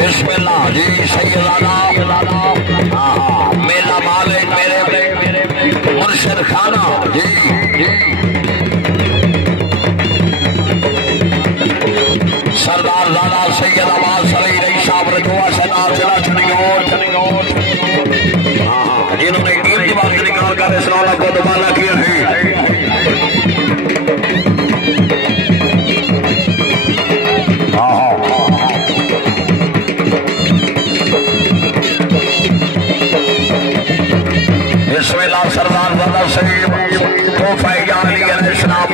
बिस्मिल्लाह जी सैयदाना मेला मालिक मेरे मुर्शिद खाना जी सरदार दादा सैयद आवाज सली रही शाह रजवा सरदार जिला चनियोर जिन्होंने कीमती वक्त निकाल कर इस रौनक को दुबारा किया है। बिस्मिल्लाह सरदार दादा सैयद तोहफा जानी अलैहिस्सलाम